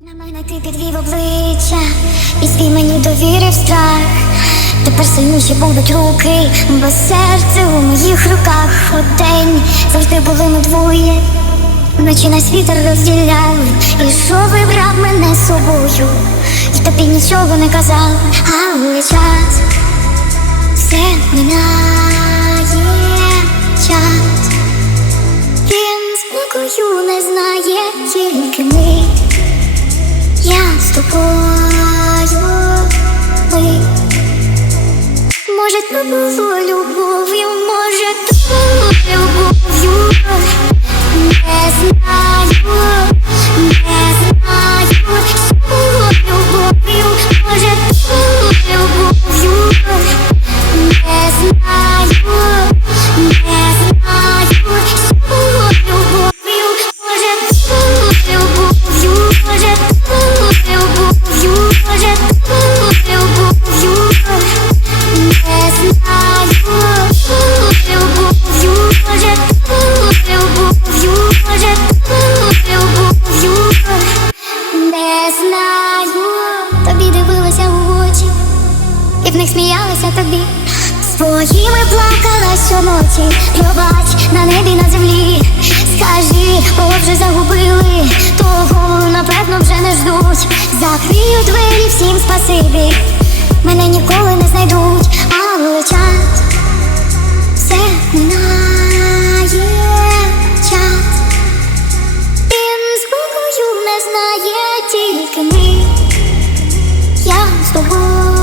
На мене ти підвів обличчя, і свій мені довірив страх. Тепер сильніші будуть руки, бо серце у моїх руках Одень завжди були ми двоє. Вночі нас вітер розділяв, і що вибрав мене з собою, і тобі нічого не казав, але час все минає час. Він спокою не знає, тільки ми. Тобою ми. Може, то було любов'ю, них сміялася тобі. Своїми плакала щоночі, пробач на небі на землі. Скажи, о, вже загубили, того напевно вже не ждуть. Закрию двері всім спасибі, мене ніколи не знайдуть, але час все минає час. Він спокою не знає тільки ми. Я з тобою.